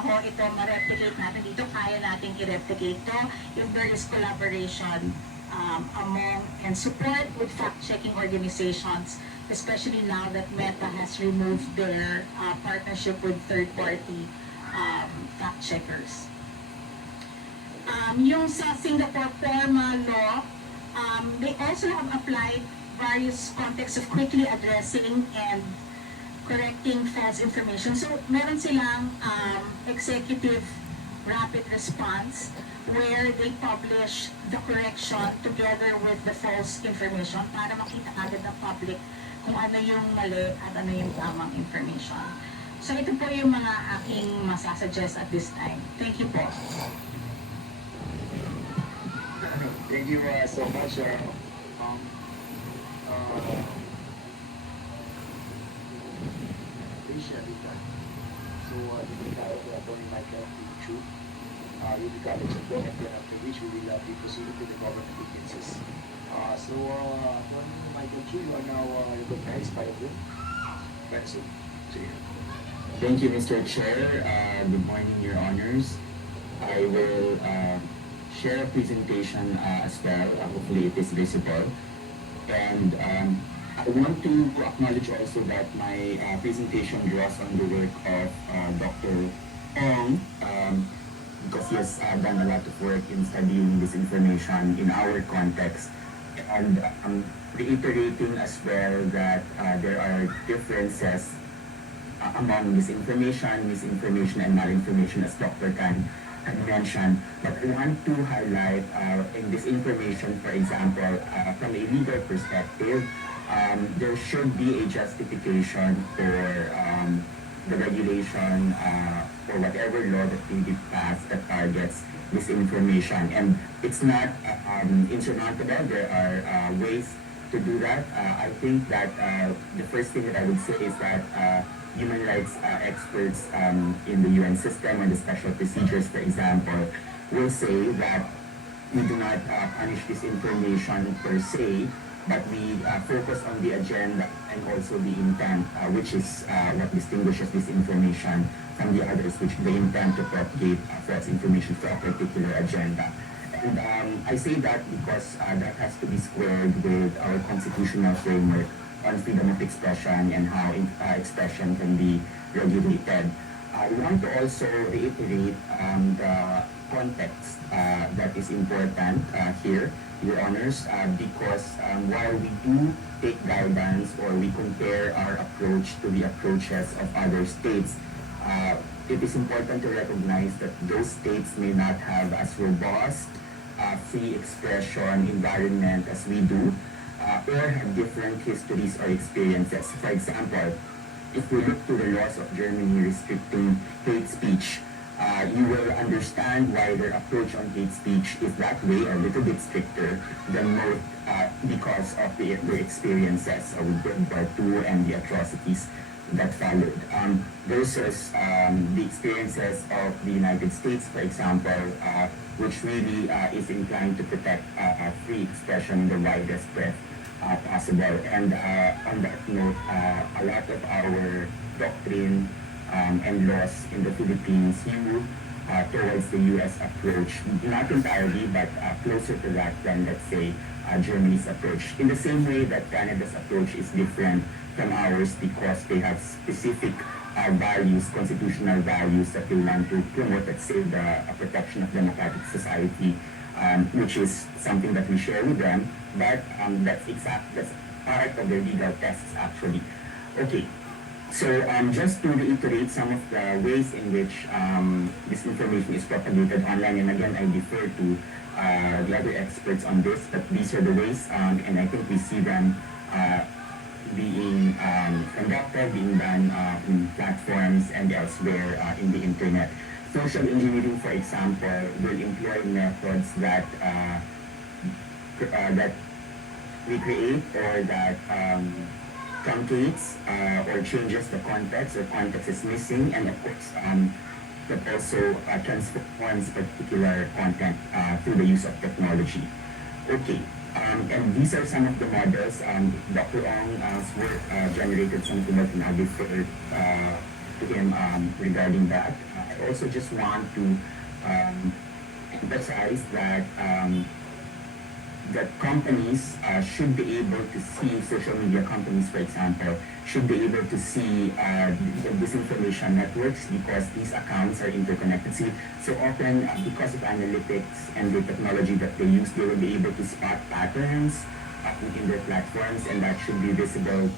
na ho ito ma-replicate natin dito, kaya natin i-replicate ito if there is collaboration among and support with fact-checking organizations, especially now that Meta has removed their partnership with third-party fact-checkers. Yung sa Singapore PORMA law, they also have applied various contexts of quickly addressing and correcting false information. So, meron silang executive rapid response where they publish the correction together with the false information para makita agad ng public kung ano yung mali at ano yung tamang information. So, ito po yung mga aking masasuggest at this time. Thank you po. Thank you so much, Alicia Rita. So, you will have Attorney Michael Chu. You will have a and then after which we will be proceeding to the government agencies. So, Attorney Michael Chu, you are now recognized by the Thanks. Thank you, Mr. Chair. Good morning, Your Honors. I will share a presentation as well. Hopefully it is visible. And I want to acknowledge also that my presentation draws on the work of Dr. Ong, because he has done a lot of work in studying this information in our context. And reiterating as well that there are differences among misinformation, and malinformation, as Dr. Khan had mentioned. But I want to highlight in this information, for example, from a legal perspective, there should be a justification for the regulation or whatever law that will be passed that targets misinformation. And it's not insurmountable. There are ways to do that. I think that the first thing that I would say is that human rights experts in the UN system and the special procedures, for example, will say that we do not punish disinformation per se, but we focus on the agenda and also the intent, which is what distinguishes disinformation from the others, which they intend to propagate false information for a particular agenda. And I say that because that has to be squared with our constitutional framework on freedom of expression and how expression can be regulated. I want to also reiterate the context that is important here, Your Honors, because while we do take guidance or we compare our approach to the approaches of other states, it is important to recognize that those states may not have as robust free expression environment as we do, or have different histories or experiences. For example, if we look to the laws of Germany restricting hate speech, you will understand why their approach on hate speech is that way, a little bit stricter than most because of their experiences with World War II and the atrocities that followed. Versus the experiences of the United States, for example, which really is inclined to protect free expression in the widest breadth possible. And on that note, a lot of our doctrine and laws in the Philippines move towards the U.S. approach, not entirely, but closer to that than, let's say, Germany's approach. In the same way that Canada's approach is different from ours because they have specific values, constitutional values that they want to promote, let's say, the protection of democratic society, which is something that we share with them, but that's part of their legal tests, actually. Okay, so just to reiterate some of the ways in which this information is propagated online, and again, I defer to the other experts on this, but these are the ways, and I think we see them being conducted, being done in platforms and elsewhere in the internet. Social engineering, for example, will employ methods that that recreate or that truncates or changes the context, or context is missing, and of course that also transforms particular content through the use of technology. Okay. And these are some of the models. Dr. Ong's work generated something that I defer to him regarding that. I also just want to emphasize that companies should be able to see, social media companies, for example, should be able to see the disinformation networks because these accounts are interconnected. See, so often, because of analytics and the technology that they use, they will be able to spot patterns within their platforms, and that should be visible to